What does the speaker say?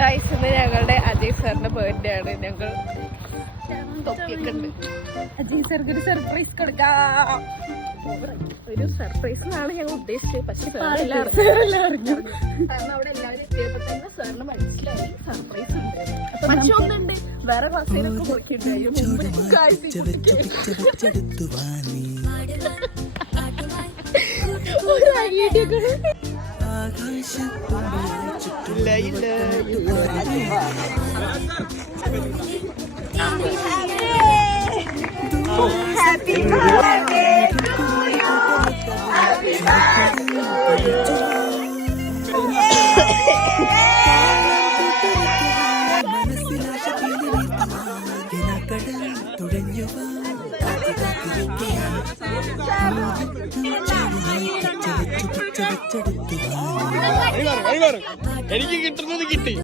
Guys ഇന്ന് ഞങ്ങളുടെ അജയ് സാറിന്റെ ബർത്ത്ഡേ ആണ്. ഞങ്ങൾ തൊപ്പിയൊക്കെ ഉണ്ട്. അജയ് സാർക്ക് ഒരു സർപ്രൈസ് കൊടുക്കാം. ഒരു സർപ്രൈസ് എന്നാണ് ഞങ്ങൾ ഉദ്ദേശിച്ചത്. പക്ഷെ കാരണം അവിടെ എല്ലാവരും എത്തിയപ്പോ തന്നെ സാറിന് മനസ്സിലായി സർപ്രൈസ് ഉണ്ട്. പക്ഷെ ഒന്നുണ്ട്, വേറെ ക്ലാസ്സിലൊക്കെ നോക്കിയിട്ടുണ്ടായി ഒരു ഐഡിയകൾ Happy birthday to you. Happy birthday. എനിക്ക് കിട്ടുന്നത് കിട്ടി.